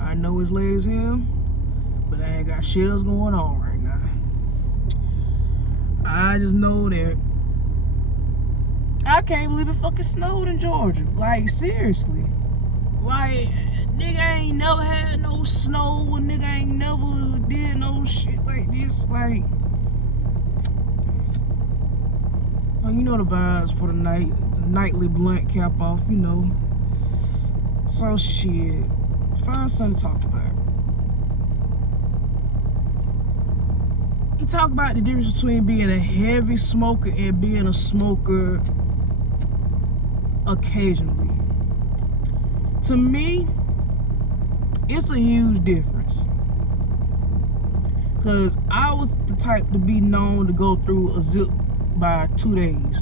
I know it's late as hell, but I ain't got shit else going on right now. I just know that I can't believe it fucking snowed in Georgia. Like, seriously. Like, nigga ain't never had no snow. Nigga ain't never did no shit like this. Like, well, you know the vibes for the night. Nightly blunt cap off, you know. So shit. Find something to talk about. You talk about the difference between being a heavy smoker and being a smoker occasionally. To me, it's a huge difference. Cause I was the type to be known to go through a zip by 2 days.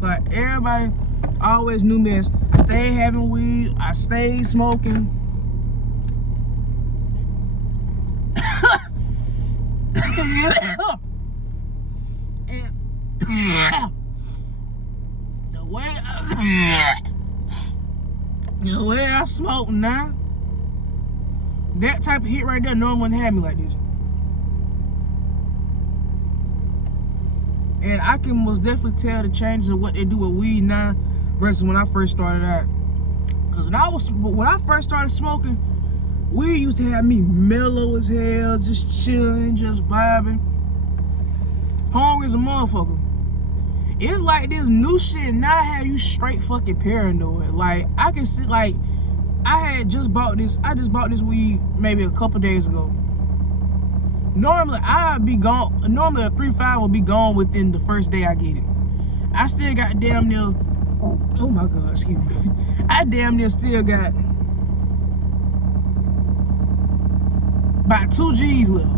Like, everybody always knew me as I stayed having weed, I stayed smoking. And the way I smoke now, that type of hit right there normally wouldn't have me like this. And I can most definitely tell the changes of what they do with weed now versus when I first started out. Cause when I first started smoking, weed used to have me mellow as hell, just chilling, just vibing, hungry as a motherfucker. It's like this new shit now have you straight fucking paranoid. Like, I can see, like, I just bought this weed maybe a couple days ago. Normally, I'd be gone. Normally, a 3-5 will be gone within the first day I get it. I still got damn near. Oh my God, excuse me. I damn near still got about 2 G's left.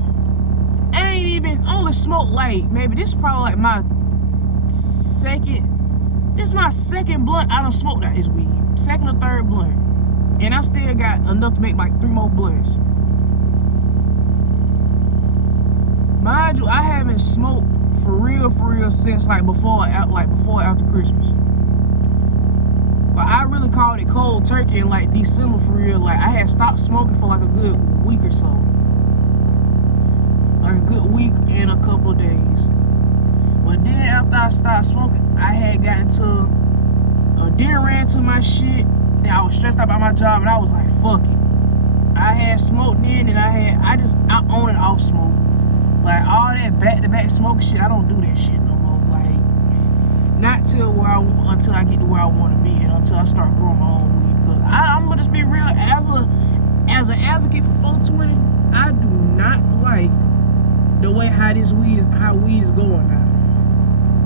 I ain't even only smoked like maybe this is probably like my second. This is my second blunt I done smoked out this weed. Second or third blunt, and I still got enough to make like 3 more blunts. Mind you, I haven't smoked for real since like before after Christmas. But I really called it cold turkey in like December for real. Like, I had stopped smoking for like a good week or so. Like a good week and a couple of days. But then after I stopped smoking, I had gotten to deer ran to my shit. And I was stressed out about my job, and I was like, fuck it. I had smoked then, and I on and off smoke. Like, all that back-to-back smoke shit, I don't do that shit no more. Like, not until I get to where I want to be, and until I start growing my own weed. Because I'm gonna just be real, as an advocate for 420, I do not like the way how weed is going now.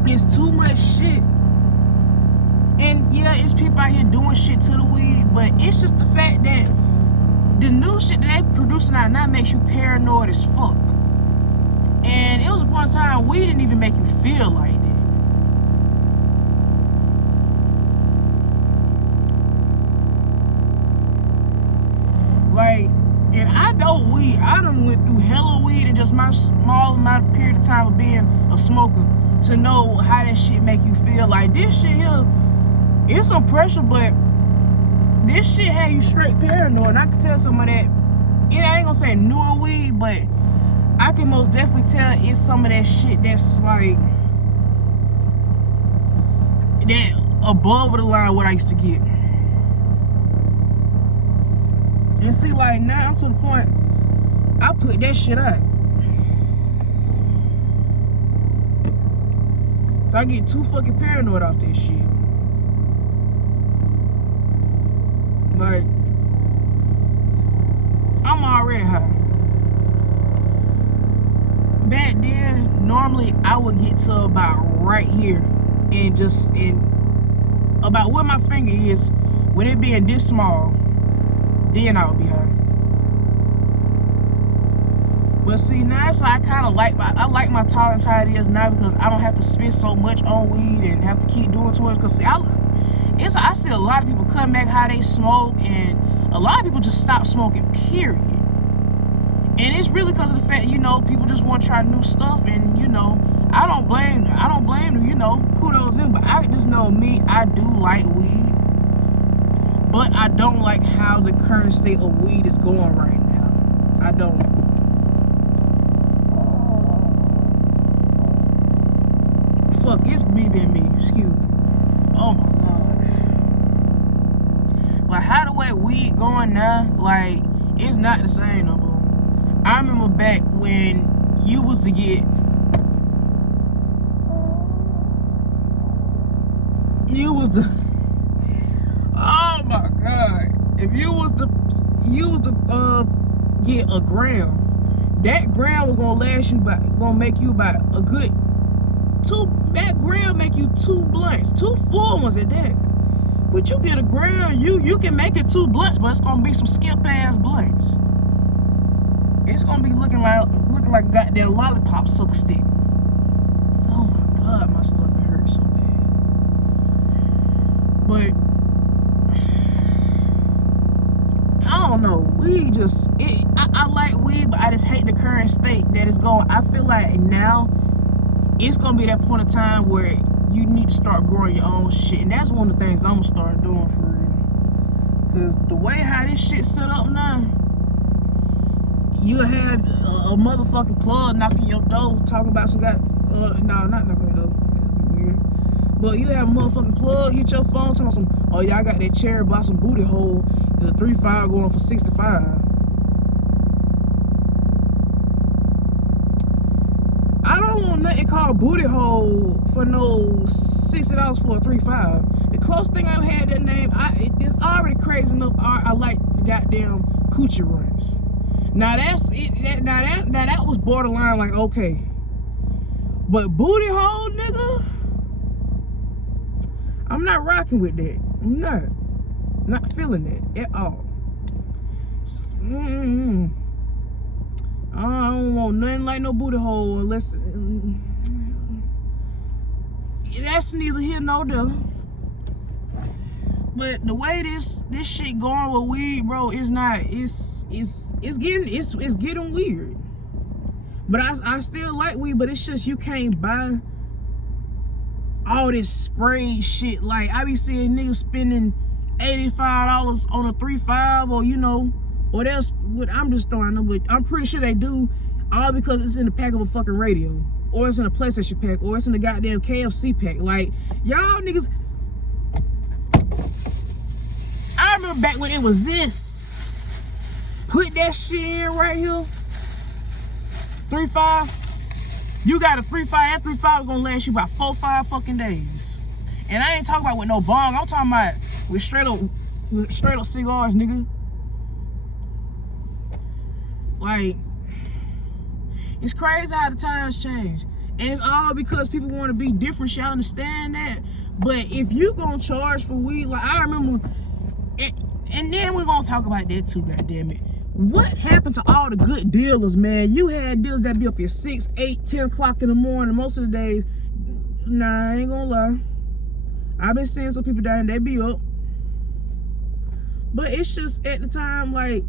It's too much shit. And yeah, it's people out here doing shit to the weed, but it's just the fact that the new shit that they producing out now makes you paranoid as fuck. And it was a point in time weed didn't even make you feel like that. Like, and I know weed. I done went through hella weed in just my small amount of period of time of being a smoker to know how that shit make you feel. Like, this shit here, it's some pressure, but this shit had you straight paranoid. And I can tell some of that, I ain't gonna say newer weed, but I can most definitely tell it's some of that shit that's like that above the line what I used to get. And see, like, now I'm to the point I put that shit out. So I get too fucking paranoid off that shit. Like, I'm already high. Back then, normally I would get to about right here and about where my finger is, with it being this small, then I would be high. But see, now it's like I like my tolerance how it is now, because I don't have to spend so much on weed and have to keep doing too much. Cause see, I see a lot of people cutting back how they smoke, and a lot of people just stop smoking, period. And it's really because of the fact, people just want to try new stuff. And, I don't blame them, you know, kudos to him, but I just know me, I do like weed, but I don't like how the current state of weed is going right now. I don't. Fuck, it's me being me, excuse me. Oh my God. Like, how the way weed going now, like, it's not the same no more. I remember back when you was to get, oh my God, if you was to get a gram, that gram was gonna last you gonna make you about a good that gram make you 2 blunts, 2 full ones at that. But you get a gram, you can make it 2 blunts, but it's gonna be some skip ass blunts. It's gonna be looking like goddamn lollipop suck stick. Oh my God, my stomach hurts so bad. But I don't know. Weed just I like weed, but I just hate the current state that it's going. I feel like now it's gonna be that point of time where you need to start growing your own shit, and that's one of the things I'm gonna start doing for real. Cause the way how this shit set up now, you have a motherfucking plug knocking your door, talking about some no, not knocking your door. That'd be weird. But you have a motherfucking plug hit your phone, talking about some, oh y'all got that cherry blossom booty hole, the 3.5 going for 65. I don't want nothing called a booty hole for no $60 for a 3.5. The closest thing I've had that name, it's already crazy enough. I like the goddamn coochie runs. Now that's it. That was borderline like okay, but booty hole, nigga, I'm not rocking with that. I'm not feeling that at all. I don't want nothing like no booty hole unless that's neither here nor there. But the way this shit going with weed, bro, it's getting weird. But I still like weed, but it's just you can't buy all this spray shit. Like I be seeing niggas spending $85 on a 3.5, or you know, or else. I'm just throwing them, but I'm pretty sure they do, all because it's in the pack of a fucking radio, or it's in a PlayStation pack, or it's in the goddamn KFC pack. Like y'all niggas. I remember back when it was this. Put that shit in right here. 3.5. You got a 3.5. That 3.5 is gonna last you about 4-5 fucking days. And I ain't talking about with no bong. I'm talking about with straight up cigars, nigga. Like, it's crazy how the times change. And it's all because people want to be different. Y'all understand that? But if you gonna charge for weed, like I remember. And then we're gonna talk about that too, goddammit. What happened to all the good dealers, man? You had dealers that be up at 6, 8, 10 o'clock in the morning most of the days. Nah, I ain't gonna lie. I've been seeing some people down, they be up. But it's just at the time, like,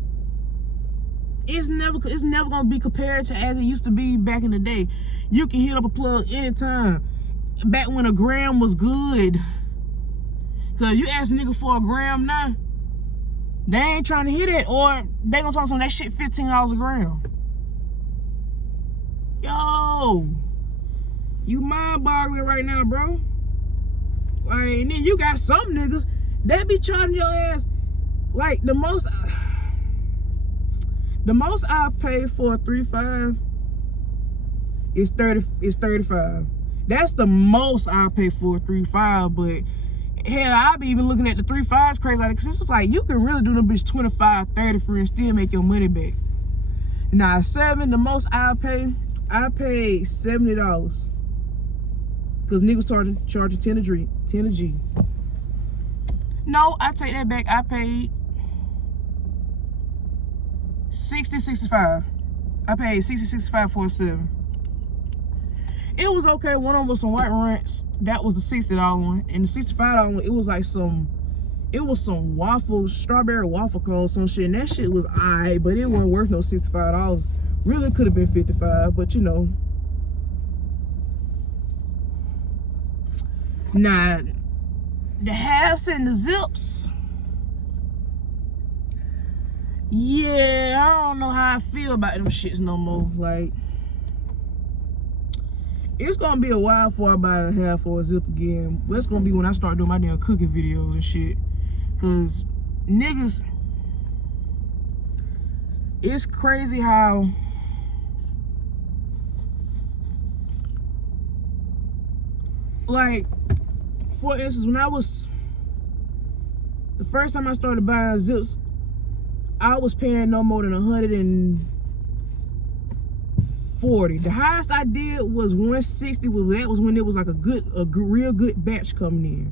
it's never gonna be compared to as it used to be back in the day. You can hit up a plug anytime. Back when a gram was good. Cause you ask a nigga for a gram now, they ain't trying to hit it, or they gonna talk some that shit $15 a gram. Yo, you mind boggling right now, bro. Like, and then you got some niggas that be charging your ass like the most I pay for a 3.5 is 35. That's the most I pay for a 3.5, but hell, I be even looking at the 3.5s crazy like, cause it's like you can really do them bitch 25, 30 for and still make your money back. Now 7, the most I paid $70. Cause niggas charging 10 a G. No, I take that back. I paid 65. I paid 65 for a 7. It was okay. One of them was some white ranch. That was the $60 one. And the $65 one, it was like some waffle, strawberry waffle cone, some shit. And that shit was aight, but it wasn't worth no $65. Really could have been $55, but you know. Now, the halves and the zips, yeah, I don't know how I feel about them shits no more. Like, it's gonna be a while before I buy a half or a zip again. That's gonna be when I start doing my damn cooking videos and shit. Cause niggas, it's crazy how like, for instance, when I was the first time I started buying zips, I was paying no more than $140. The highest I did was $160. That was when it was like a real good batch coming in.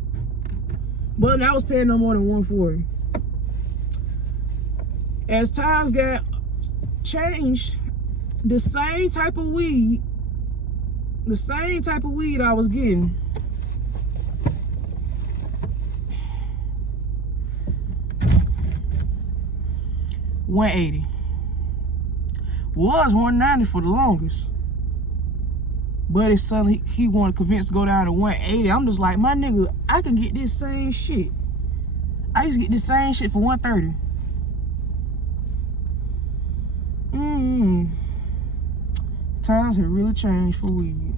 But I was paying no more than $140. As times got changed, the same type of weed I was getting, $180. Was $190 for the longest. But if suddenly he wanted to convince to go down to $180, I'm just like, my nigga, I can get this same shit. I used to get this same shit for $130. Times have really changed for weed.